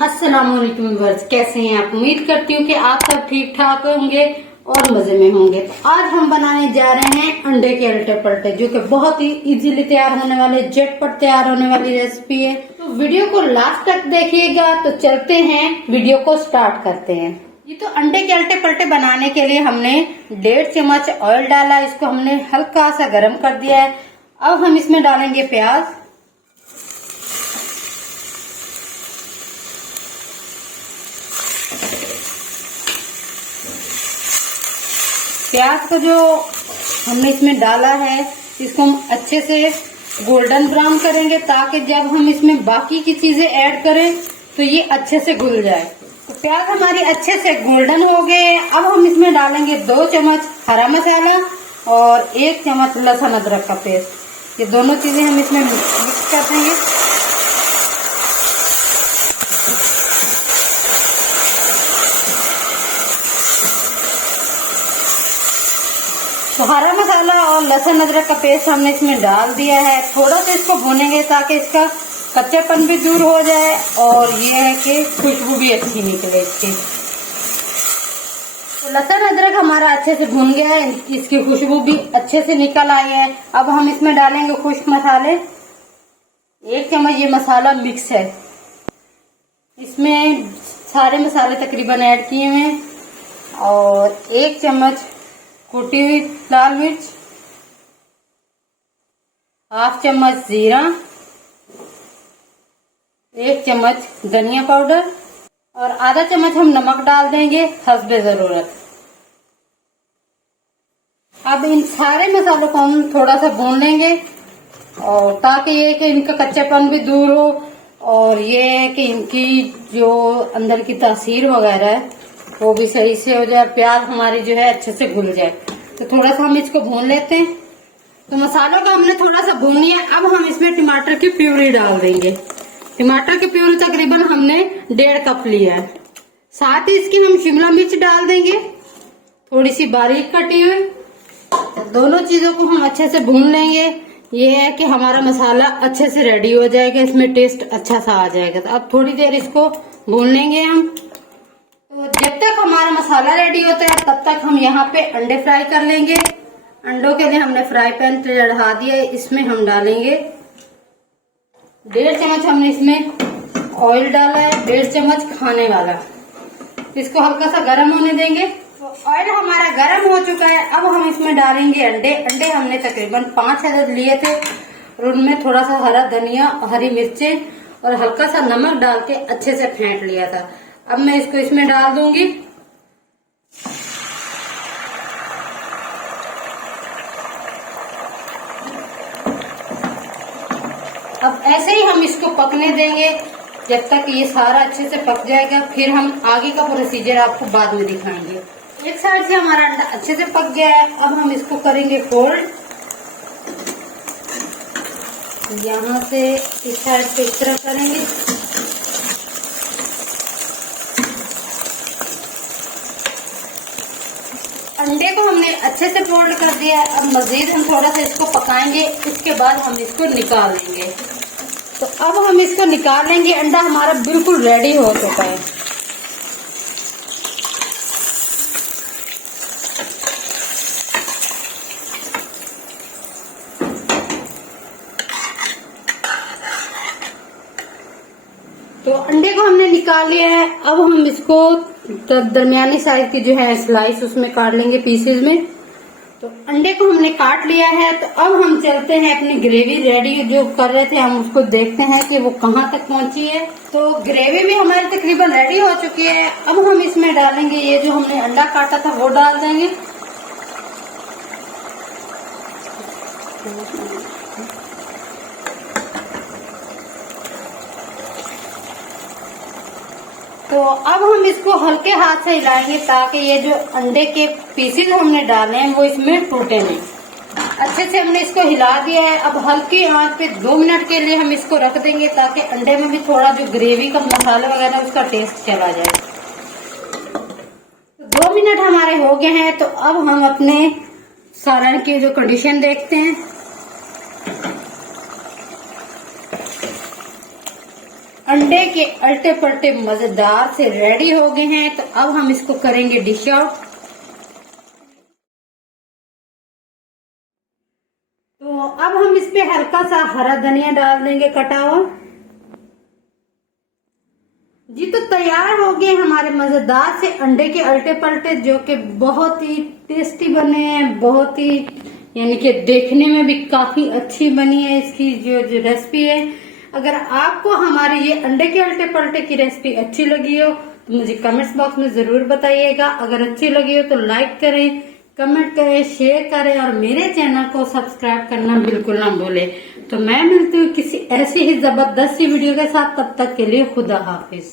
अस्सलाम वालेकुम व्यूअर्स, कैसे हैं आप। उम्मीद करती हूँ कि आप सब ठीक ठाक होंगे और मजे में होंगे। तो आज हम बनाने जा रहे हैं अंडे के अल्टे पलटे, जो कि बहुत ही इजीली तैयार होने वाले, झटपट तैयार होने वाली रेसिपी है। तो वीडियो को लास्ट तक देखिएगा। तो चलते हैं, वीडियो को स्टार्ट करते हैं। ये तो अंडे के अल्टे पलटे बनाने के लिए हमने 1.5 चम्मच ऑयल डाला। इसको हमने हल्का सा गर्म कर दिया है। अब हम इसमें डालेंगे प्याज। प्याज को जो हमने इसमें डाला है, इसको हम अच्छे से गोल्डन ब्राउन करेंगे, ताकि जब हम इसमें बाकी की चीजें ऐड करें तो ये अच्छे से घुल जाए। तो प्याज हमारी अच्छे से गोल्डन हो गए। अब हम इसमें डालेंगे 2 चम्मच हरा मसाला और 1 चम्मच लहसुन अदरक का पेस्ट। ये दोनों चीजें हम इसमें मिक्स कर देंगे। तो हरा मसाला और लहसुन अदरक का पेस्ट हमने इसमें डाल दिया है। थोड़ा सा इसको भूनेंगे ताकि इसका कच्चापन भी दूर हो जाए और ये है कि खुशबू भी अच्छी निकले इसकी। तो लहसुन अदरक हमारा अच्छे से भून गया है, इसकी खुशबू भी अच्छे से निकल आई है। अब हम इसमें डालेंगे खुश्क मसाले। 1 चम्मच ये मसाला मिक्स है, इसमें सारे मसाले तकरीबन ऐड किए हुए हैं। और 1 चम्मच कुटी हुई लाल मिर्च, 1/2 चम्मच जीरा, 1 चम्मच धनिया पाउडर और आधा चम्मच हम नमक डाल देंगे हस्बे जरूरत। अब इन सारे मसालों को हम थोड़ा सा भून लेंगे, और ताकि ये कि इनका कच्चापन भी दूर हो और ये है कि इनकी जो अंदर की तासीर वगैरह है वो भी सही से हो जाए, प्याज हमारी जो है अच्छे से घुल जाए। तो थोड़ा सा हम इसको भून लेते हैं। तो मसालों का हमने थोड़ा सा भून लिया। अब हम इसमें टमाटर की प्यूरी डाल देंगे। टमाटर की प्यूरी तकरीबन हमने 1.5 कप लिया है। साथ ही इसकी हम शिमला मिर्च डाल देंगे, थोड़ी सी बारीक कटी हुई। दोनों चीजों को हम अच्छे से भून लेंगे। ये है कि हमारा मसाला अच्छे से रेडी हो जाएगा, इसमें टेस्ट अच्छा सा आ जाएगा। तो अब थोड़ी देर इसको भून लेंगे हम। तो जब तक हमारा मसाला रेडी होता है तब तक हम यहाँ पे अंडे फ्राई कर लेंगे। अंडों के लिए हमने फ्राई पैन चढ़ा दिया है। इसमें हम डालेंगे 1.5 चम्मच हमने इसमें ऑयल डाला है, 1.5 चम्मच खाने वाला। इसको हल्का सा गर्म होने देंगे। तो ऑयल हमारा गर्म हो चुका है। अब हम इसमें डालेंगे अंडे। अंडे हमने तकरीबन 5 अदद लिए थे और उनमें थोड़ा सा हरा धनिया, हरी मिर्चें और हल्का सा नमक डाल के अच्छे से फेंट लिया था। अब मैं इसको इसमें डाल दूंगी। अब ऐसे ही हम इसको पकने देंगे जब तक ये सारा अच्छे से पक जाएगा। फिर हम आगे का प्रोसीजर आपको बाद में दिखाएंगे। एक साइड से हमारा अंडा अच्छे से पक गया है। अब हम इसको करेंगे फोल्ड। यहाँ से इस साइड पे इस तरह करेंगे। अंडे को हमने अच्छे से फोल्ड कर दिया है। अब मजीद हम थोड़ा सा इसको पकाएंगे, इसके बाद हम इसको निकाल लेंगे। तो अब हम इसको निकाल लेंगे। अंडा हमारा बिल्कुल रेडी हो चुका है। तो अंडे को हमने निकाल लिया है। अब हम इसको दरमियानी साइज की जो है स्लाइस उसमें काट लेंगे, पीसेज में। तो अंडे को हमने काट लिया है। तो अब हम चलते हैं अपनी ग्रेवी रेडी जो कर रहे थे, हम उसको देखते हैं कि वो कहाँ तक पहुंची है। तो ग्रेवी भी हमारी तकरीबन रेडी हो चुकी है। अब हम इसमें डालेंगे ये जो हमने अंडा काटा था वो डाल देंगे। तो अब हम इसको हल्के हाथ से हिलाएंगे ताकि ये जो अंडे के पीसेस हमने डाले हैं वो इसमें टूटे नहीं। अच्छे से हमने इसको हिला दिया है। अब हल्की आंच पे 2 मिनट के लिए हम इसको रख देंगे ताकि अंडे में भी थोड़ा जो ग्रेवी का मसाला वगैरह उसका टेस्ट चला जाए। तो 2 मिनट हमारे हो गए हैं। तो अब हम अपने सालन की जो कंडीशन देखते हैं। अंडे के अल्टे पलटे मजेदार से रेडी हो गए हैं। तो अब हम इसको करेंगे डिश आउट। तो अब हम इस पे हल्का सा हरा धनिया डाल देंगे कटा हुआ। जी तो तैयार हो गए हमारे मजेदार से अंडे के अल्टे पलटे, जो कि बहुत ही टेस्टी बने हैं, बहुत ही यानी कि देखने में भी काफी अच्छी बनी है। इसकी जो रेसिपी है, अगर आपको हमारे ये अंडे के अल्टे पलटे की रेसिपी अच्छी लगी हो तो मुझे कमेंट्स बॉक्स में जरूर बताइएगा। अगर अच्छी लगी हो तो लाइक करें, कमेंट करें, शेयर करें और मेरे चैनल को सब्सक्राइब करना बिल्कुल ना भूलें। तो मैं मिलती हूँ किसी ऐसी ही जबरदस्त वीडियो के साथ, तब तक के लिए खुदा हाफिज।